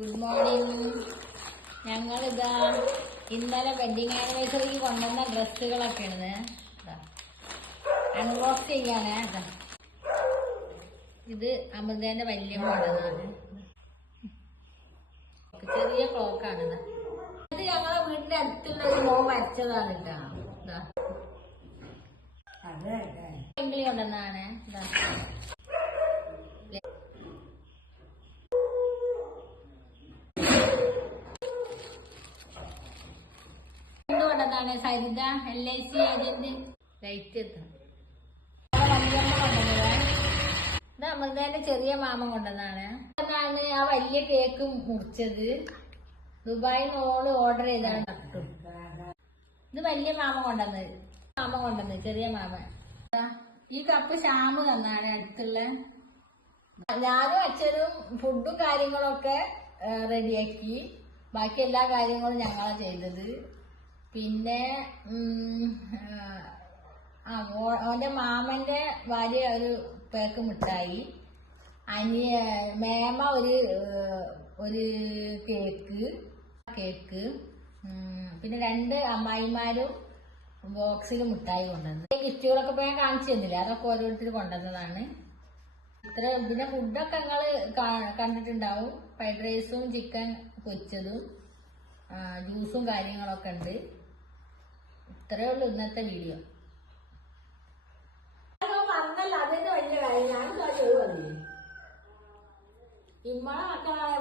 Good morning. ഞങ്ങളിതാ ഇന്നലെ wedding ആനിവേഴ്സറിക്ക് കൊണ്ടുവന്ന ഡ്രസ്സുകളൊക്കെയാണ് അൺബോക്സ് ചെയ്യാണ്. ഇത് അമൃതേന്റെ വലിയ മോഡലാണ്. ചെറിയ ക്ലോക്കാണിത്. ഇത് ഞങ്ങളെ വീടിന്റെ അടുത്തുള്ള ഒരു മോൻ വരച്ചതാണ് കേട്ടോ. കൊണ്ടുവന്നാണ്. കൊണ്ടതാണ് സരിത LIC ഏജന്റ്. ലൈറ്റ് എത്തണം. വല്യമ്മ കൊണ്ടുവന്നത് ഇത് അമൃതേന്റെ ചെറിയ മാമ കൊണ്ടതാണ്. ആ വലിയ കേക്ക് മുറിച്ചത് ദുബായിൽ നിന്ന് ഓർഡർ ചെയ്താണ്. കട്ടും ഇത് വലിയ മാമ കൊണ്ടുവന്നത് ചെറിയ മാമ. ഈ കപ്പ് ശ്യാമ് തന്നാണ് അടുത്തുള്ള. ഞാനും അച്ഛനും ഫുഡും കാര്യങ്ങളൊക്കെ റെഡിയാക്കി. ബാക്കി എല്ലാ കാര്യങ്ങളും ഞങ്ങളാ ചെയ്തത്. പിന്നെ അവന്റെ മാമന്റെ ഭാര്യ ഒരു പേക്ക് മിഠായി, മേമ ഒരു കേക്ക്, പിന്നെ 2 അമ്മായിമാരും ബോക്സിൽ മിഠായി കൊണ്ടുവന്നു. ഗിഫ്റ്റുകളൊക്കെ ഇപ്പൊ ഞാൻ കാണിച്ചു തന്നില്ല, അതൊക്കെ ഓരോരുത്തർ കൊണ്ടുവന്നതാണ്. പിന്നെ ഫുഡൊക്കെ നിങ്ങൾ കണ്ടിട്ടുണ്ടാവും. ഫ്രൈഡ് റൈസും ചിക്കൻ പൊരിച്ചതും ജ്യൂസും കാര്യങ്ങളൊക്കെ ഉണ്ട്. ഇത്രയേ ഉള്ളൂ ഇന്നത്തെ വീഡിയോ. അതിന്റെ വലിയ കാര്യം ഞാൻ ഇമ്മളെ മക്കളായ